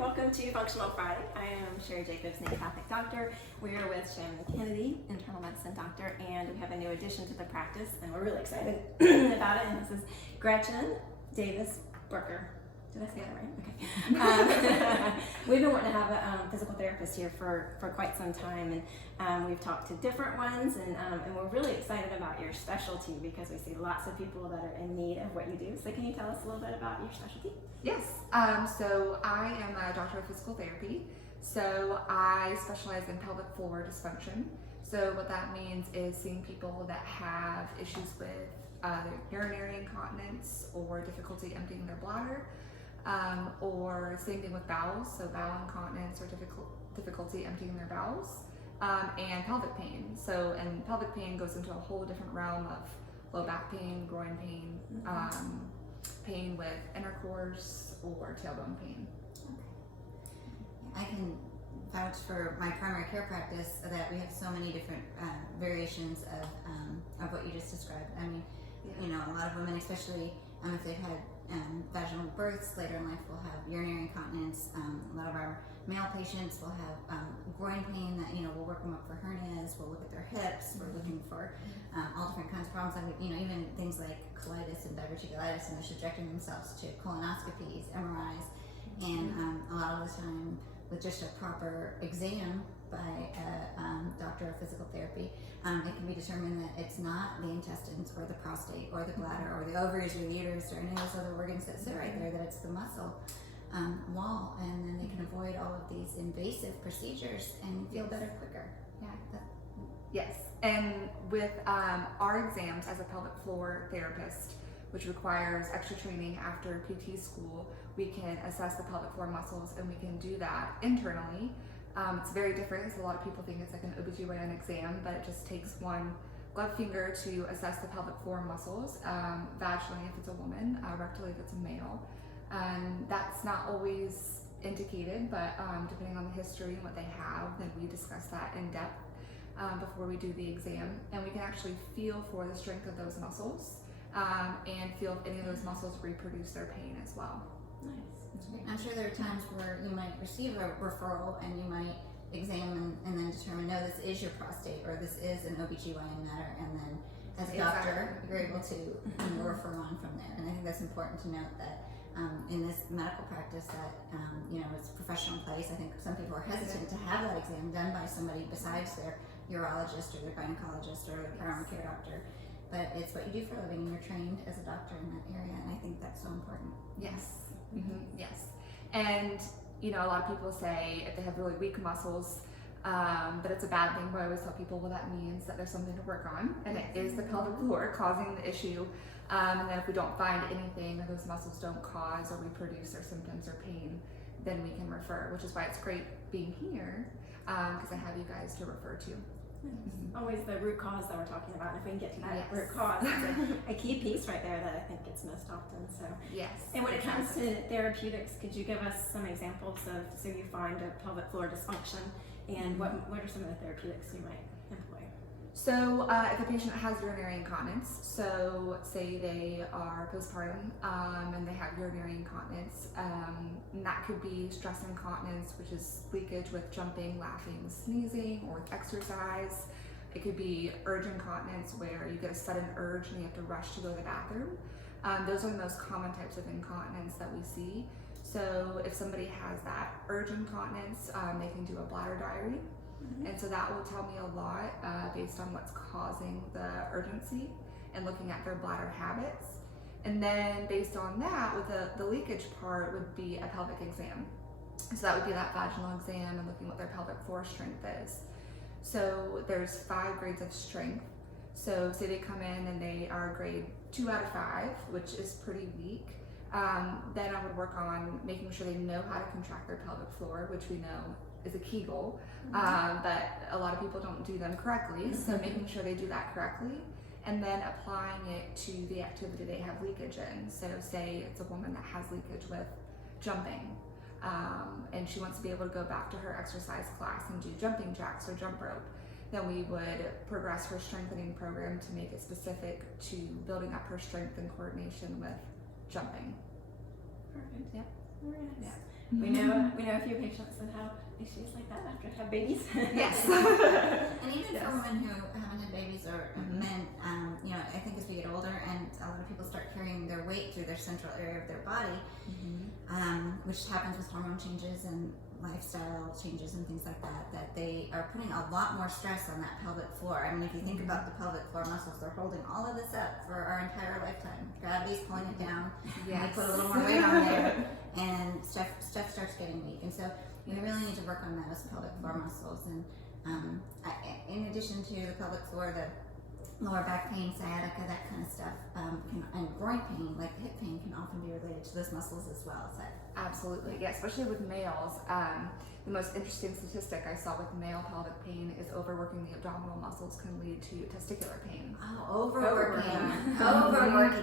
welcome to Functional Friday. I am Sherry Jacobs, naturopathic doctor. We are with Shannon Kennedy, internal medicine doctor, and we have a new addition to the practice, and we're really excited about it. And this is Gretchen Davis-Burger. Did I say that right? Okay. We've been wanting to have a physical therapist here for quite some time, and we've talked to different ones, and we're really excited about your specialty because we see lots of people that are in need of what you do. So can you tell us a little bit about your specialty? Yes, so I am a doctor of physical therapy. So I specialize in pelvic floor dysfunction. So what that means is seeing people that have issues with their urinary incontinence or difficulty emptying their bladder, or same thing with bowels, so bowel incontinence or difficulty emptying their bowels, and pelvic pain. So, and pelvic pain goes into a whole different realm of low back pain, groin pain, pain with intercourse, or tailbone pain. I can vouch for my primary care practice that we have so many different variations of what you just described. I mean, you know, a lot of women, especially if they've had vaginal births later in life, will have urinary incontinence. A lot of our male patients will have groin pain that, you know, we'll work them up for hernias, we'll look at their hips, we're looking for all different kinds of problems. I mean, you know, even things like colitis and diverticulitis, and they're subjecting themselves to colonoscopies, MRIs, and a lot of the time with just a proper exam by a doctor of physical therapy, it can be determined that it's not the intestines or the prostate or the bladder or the ovaries or the uterus or any of those other organs that sit right there, that it's the muscle wall, and then they can avoid all of these invasive procedures and feel better quicker. Yes, and with our exams as a pelvic floor therapist, which requires extra training after PT school, we can assess the pelvic floor muscles, and we can do that internally. It's very different, so a lot of people think it's like an OBGYN exam, but it just takes one glove finger to assess the pelvic floor muscles, vaginally if it's a woman, rectally if it's a male. And that's not always indicated, but depending on the history and what they have, then we discuss that in depth before we do the exam. And we can actually feel for the strength of those muscles and feel if any of those muscles reproduce their pain as well. Nice. I'm sure there are times where you might receive a referral and you might examine and then determine, no, this is your prostate or this is an OBGYN matter, and then as a doctor, you're able to refer on from there. And I think that's important to note that in this medical practice that, you know, it's a professional place. I think some people are hesitant to have that exam done by somebody besides their urologist or their gynecologist or their primary care doctor. But it's what you do for a living, and you're trained as a doctor in that area, and I think that's so important. Yes. Yes. And, you know, a lot of people say if they have really weak muscles, that it's a bad thing, but I always tell people, well, that means that there's something to work on, and it is the pelvic floor causing the issue. And then if we don't find anything, or those muscles don't cause or reproduce their symptoms or pain, then we can refer, which is why it's great being here, because I have you guys to refer to. Always the root cause that we're talking about. If we can get to that root cause, it's a key piece right there that I think gets missed often. So yes. And when it comes to therapeutics, could you give us some examples of, so you find a pelvic floor dysfunction, and what are some of the therapeutics you might employ? So if a patient has urinary incontinence, so say they are postpartum and they have urinary incontinence, and that could be stress incontinence, which is leakage with jumping, laughing, sneezing, or with exercise. It could be urge incontinence, where you get a sudden urge and you have to rush to go to the bathroom. Those are the most common types of incontinence that we see. So if somebody has that urge incontinence, they can do a bladder diary. And so that will tell me a lot based on what's causing the urgency and looking at their bladder habits. And then based on that, with the leakage part would be a pelvic exam. So that would be that vaginal exam and looking what their pelvic floor strength is. So there's 5 grades of strength. So say they come in and they are grade 2 out of 5, which is pretty weak. Then I would work on making sure they know how to contract their pelvic floor, which we know is a Kegel, but a lot of people don't do them correctly. So making sure they do that correctly, and then applying it to the activity they have leakage in. So say it's a woman that has leakage with jumping, and she wants to be able to go back to her exercise class and do jumping jacks or jump rope. Then we would progress her strengthening program to make it specific to building up her strength and coordination with jumping. Perfect. Yep. Very nice. Yeah. We know a few patients that have issues like that after they have babies. Yes. And even Yes. for women who haven't had babies or men, you know, I think as we get older and a lot of people start carrying their weight through their central area of their body, which happens with hormone changes and lifestyle changes and things like that, that they are putting a lot more stress on that pelvic floor. I mean, if you think about the pelvic floor muscles, they're holding all of this up for our entire lifetime. Gravity's pulling it down. Yes. And we put a little more weight on there, and stuff starts getting weak. And so we really need to work on those pelvic floor muscles. And in addition to the pelvic floor, the lower back pain, sciatica, that kind of stuff, and groin pain, like hip pain, can often be related to those muscles as well. So, Absolutely, yeah, especially with males. The most interesting statistic I saw with male pelvic pain is overworking the abdominal muscles can lead to testicular pain. oh, overworking.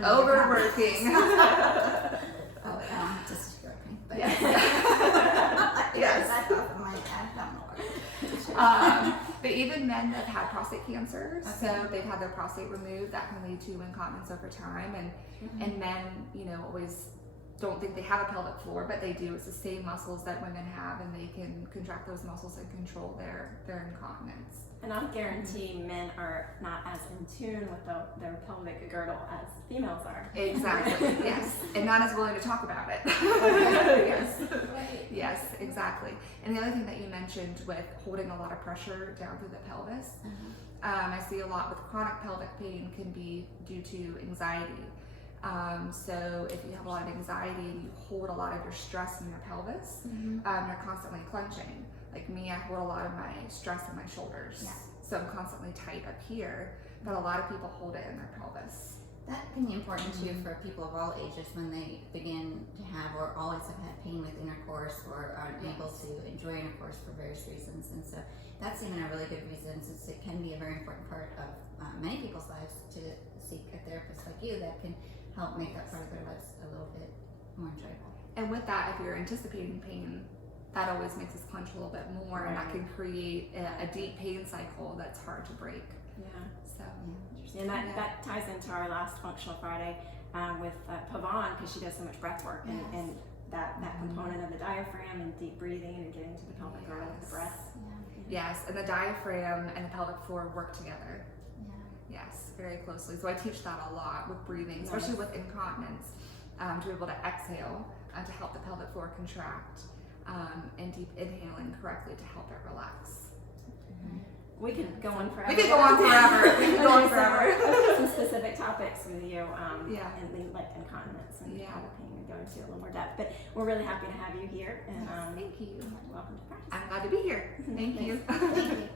Overworking. Testicular pain. But Yes. yes, that's off my abdominal. But even men that have had prostate cancer, Okay. so they've had their prostate removed, that can lead to incontinence over time. And men, you know, always don't think they have a pelvic floor, but they do. It's the same muscles that women have, and they can contract those muscles and control their incontinence. And I'll guarantee men are not as in tune with their pelvic girdle as females are. Exactly. Yes, and not as willing to talk about it. Yes. Right. Yes, exactly. And the other thing that you mentioned with holding a lot of pressure down through the pelvis, I see a lot with chronic pelvic pain can be due to anxiety. So if you have a lot of anxiety and you hold a lot of your stress in your pelvis, you're constantly clenching. Like me, I hold a lot of my stress in my shoulders. Yeah. So I'm constantly tight up here, but a lot of people hold it in their pelvis. That can be important too for people of all ages when they begin to have or always have had pain with intercourse or aren't able to enjoy intercourse for various reasons. And so that's even a really good reason, since it can be a very important part of many people's lives to seek a therapist like you that can help make that part of their lives a little bit more enjoyable. And with that, if you're anticipating pain, that always makes us clench a little bit more, and that can create a deep pain cycle that's hard to break. Yeah. So And that ties into our last Functional Friday with Pavan, because she does so much breath work and that component of the diaphragm and deep breathing and getting to the pelvic girdle with the breath. yes, and the diaphragm and the pelvic floor work together. Yes, very closely. So I teach that a lot with breathing, especially with incontinence, to be able to exhale to help the pelvic floor contract, and deep inhaling correctly to help it relax. We could go on forever. We could go on forever. We could go on forever. Some specific topics with you, Yeah. and like incontinence and Yeah. pelvic pain. We go into a little more depth, but we're really happy to have you here, and Thank you. welcome to practice. I'm glad to be here. Thank you. Thank you.